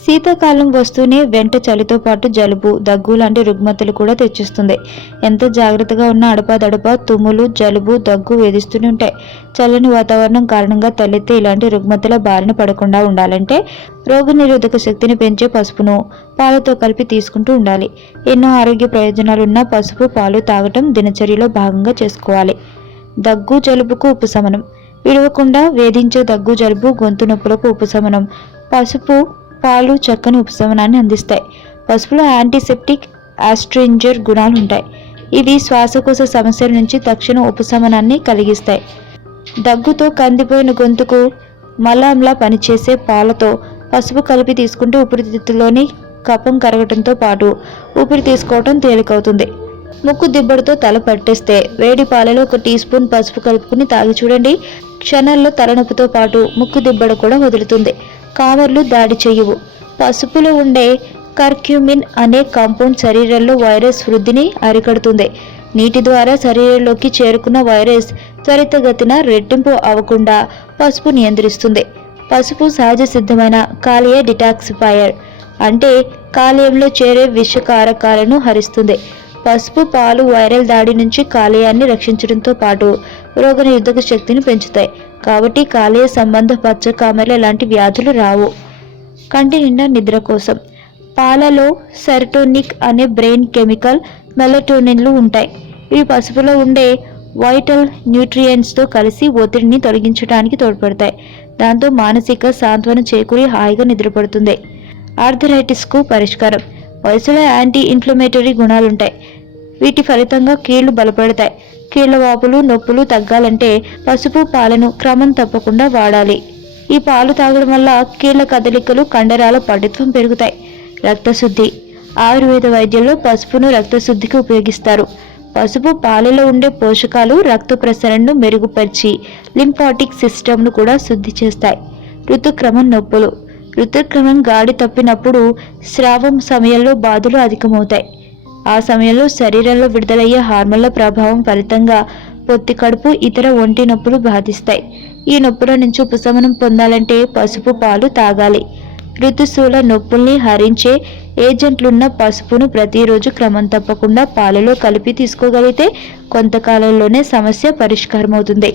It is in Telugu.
శీతాకాలం వస్తూనే వెంట చలితో పాటు జలుబు దగ్గు లాంటి రుగ్మతలు కూడా తెచ్చిస్తుంది. ఎంత జాగ్రత్తగా ఉన్న అడపాదడప తుమ్ములు జలుబు దగ్గు వేధిస్తూనే ఉంటాయి. చల్లని వాతావరణం కారణంగా తలెత్తే ఇలాంటి రుగ్మతల బారిన పడకుండా ఉండాలంటే రోగనిరోధక శక్తిని పెంచే పసుపును పాలతో కలిపి తీసుకుంటూ ఉండాలి. ఎన్నో ఆరోగ్య ప్రయోజనాలున్న పసుపు పాలు తాగటం దినచర్యలో భాగంగా చేసుకోవాలి. దగ్గు జలుబుకు ఉపశమనం. విడవకుండా వేధించే దగ్గు జలుబు గొంతు నొప్పులకు ఉపశమనం. పసుపు పాలు చక్కని ఉపశమనాన్ని అందిస్తాయి. పసుపులో యాంటీసెప్టిక్ ఆస్ట్రింజర్ గుణాలు ఉంటాయి. ఇవి శ్వాసకోశ సమస్యల నుంచి తక్షణ ఉపశమనాన్ని కలిగిస్తాయి. దగ్గుతో కందిపోయిన గొంతుకు మలాంలా పనిచేసే పాలతో పసుపు కలిపి తీసుకుంటే ఊపిరితిత్తులోని కఫం కరగటంతో పాటు ఊపిరి తీసుకోవటం తేలికవుతుంది. ముక్కు దిబ్బడితో తల పట్టేస్తే వేడి పాలలో ఒక టీ స్పూన్ పసుపు కలుపుకుని తాగి చూడండి. క్షణాల్లో తలనొప్పితో పాటు ముక్కు దిబ్బడ కూడా వదులుతుంది. కావర్లు దాడి చేయవు. పసుపులో ఉండే కర్క్యూమిన్ అనే కాంపౌండ్ శరీరంలో వైరస్ వృద్ధిని అరికడుతుంది. నీటి ద్వారా శరీరంలోకి చేరుకున్న వైరస్ త్వరితగతిన రెట్టింపు అవ్వకుండా పసుపు నియంత్రిస్తుంది. పసుపు సహజ సిద్ధమైన కాలియ డిటాక్సిఫైయర్ అంటే కాలేయంలో చేరే విషకారకాలను హరిస్తుంది. పసుపు పాలు వైరల్ దాడి నుంచి కాలేయాన్ని రక్షించడంతో పాటు రోగనిరోధక శక్తిని పెంచుతాయి. కాబట్టి కాలేయ సంబంధ పచ్చకామెల లాంటి వ్యాధులు రావు. కంటి నిండా నిద్ర కోసం. పాలలో సెరటోనిక్ అనే బ్రెయిన్ కెమికల్ మెలటోనిన్లు ఉంటాయి. ఇవి పసుపులో ఉండే వైటల్ న్యూట్రియంట్స్తో కలిసి ఒత్తిడిని తొలగించడానికి తోడ్పడతాయి. దాంతో మానసిక సాంత్వన చేకూరి హాయిగా నిద్రపడుతుంది. ఆర్థరైటిస్కు పరిష్కారం. వయసులో యాంటీ ఇన్ఫ్లమేటరీ గుణాలుంటాయి. వీటి ఫలితంగా కీళ్ళు బలపడతాయి. కీళ్ళ వాపులు నొప్పులు తగ్గాలంటే పసుపు పాలను క్రమం తప్పకుండా వాడాలి. ఈ పాలు తాగడం వల్ల కీళ్ళ కదలికలు కండరాల పటిత్వం పెరుగుతాయి. రక్తశుద్ధి. ఆయుర్వేద వైద్యంలో పసుపును రక్తశుద్ధికి ఉపయోగిస్తారు. పసుపు పాలలో ఉండే పోషకాలు రక్త ప్రసరణను మెరుగుపరిచి లింఫాటిక్ సిస్టమ్ను కూడా శుద్ధి చేస్తాయి. ఋతుక్రమం నొప్పులు. ఋతుక్రమం గాడి తప్పినప్పుడు స్రావం సమయంలో బాధలు అధికమవుతాయి. ఆ సమయంలో శరీరంలో విడుదలయ్యే హార్మోన్ల ప్రభావం ఫలితంగా పొత్తి కడుపు ఇతర ఒంటి నొప్పులు బాధిస్తాయి. ఈ నొప్పుల నుంచి ఉపశమనం పొందాలంటే పసుపు పాలు తాగాలి. ఋతుశూల నొప్పుల్ని హరించే ఏజెంట్లున్న పసుపును ప్రతిరోజు క్రమం తప్పకుండా పాలలో కలిపి తీసుకోగలిగితే కొంతకాలంలోనే సమస్య పరిష్కారమవుతుంది.